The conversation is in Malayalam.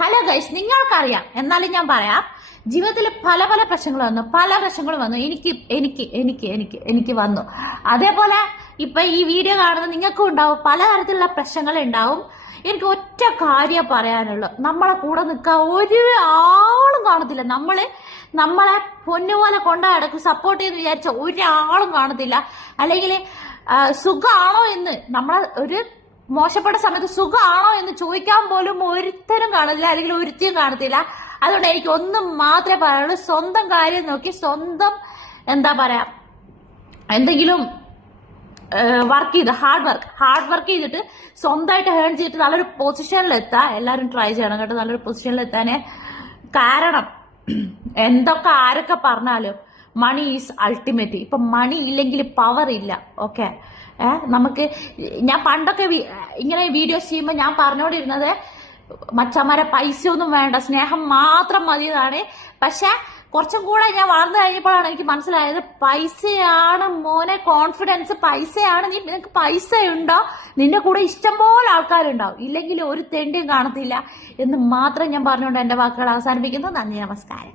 ഹലോ ഗൈസ്, നിങ്ങൾക്കറിയാം, എന്നാലും ഞാൻ പറയാം. ജീവിതത്തിൽ പല പല പ്രശ്നങ്ങൾ വന്നു. എനിക്ക് വന്നു. അതേപോലെ ഇപ്പൊ ഈ വീഡിയോ കാണുന്ന നിങ്ങൾക്കും ഉണ്ടാവും, പലതരത്തിലുള്ള പ്രശ്നങ്ങൾ ഉണ്ടാവും. എനിക്ക് ഒറ്റ കാര്യം പറയാനുള്ളൂ, നമ്മളെ കൂടെ നിൽക്കാൻ ഒരാളും കാണത്തില്ല. നമ്മളെ പൊന്നുപോലെ കൊണ്ടു സപ്പോർട്ട് ചെയ്ത് വിചാരിച്ച ഒരാളും കാണത്തില്ല. അല്ലെങ്കിൽ സുഖമാണോ എന്ന് നമ്മളെ ഒരു മോശപ്പെട്ട സമയത്ത് സുഖമാണോ എന്ന് ചോദിക്കാൻ പോലും ഒരുത്തരും കാണത്തില്ല, അല്ലെങ്കിൽ ഒരുത്തിയും കാണത്തില്ല. അതുകൊണ്ട് എനിക്ക് ഒന്നും മാത്രമേ പറയാനുള്ളൂ, സ്വന്തം കാര്യം നോക്കി സ്വന്തം എന്താ പറയാ എന്തെങ്കിലും വർക്ക് ചെയ്ത് ഹാർഡ് വർക്ക് ചെയ്തിട്ട് സ്വന്തമായിട്ട് ഹേൺ ചെയ്തിട്ട് നല്ലൊരു പൊസിഷനിൽ എത്താം. എല്ലാവരും ട്രൈ ചെയ്യണം കേട്ടോ, നല്ലൊരു പൊസിഷനിൽ എത്താനേ. കാരണം എന്തൊക്കെ ആരൊക്കെ പറഞ്ഞാലും മണി ഈസ് അൾട്ടിമേറ്റ്. ഇപ്പൊ മണി ഇല്ലെങ്കിൽ പവർ ഇല്ല. ഓക്കെ, നമുക്ക് ഞാൻ പണ്ടൊക്കെ ഇങ്ങനെ വീഡിയോസ് ചെയ്യുമ്പോൾ ഞാൻ പറഞ്ഞോണ്ടിരുന്നത് മച്ചന്മാരെ പൈസ ഒന്നും വേണ്ട, സ്നേഹം മാത്രം മതിയതാണ്. പക്ഷെ കുറച്ചും കൂടെ ഞാൻ വളർന്നു കഴിഞ്ഞപ്പോഴാണ് എനിക്ക് മനസ്സിലായത്, പൈസയാണ് മോനെ കോൺഫിഡൻസ്, പൈസയാണ്. നിനക്ക് പൈസ ഉണ്ടോ, നിന്റെ കൂടെ ഇഷ്ടംപോലെ ആൾക്കാരുണ്ടാവും, ഇല്ലെങ്കിൽ ഒരു തെണ്ടിയും കാണത്തില്ല എന്ന് മാത്രം ഞാൻ പറഞ്ഞുകൊണ്ട് എന്റെ വാക്കുകൾ അവസാനിപ്പിക്കുന്നു. നന്ദി, നമസ്കാരം.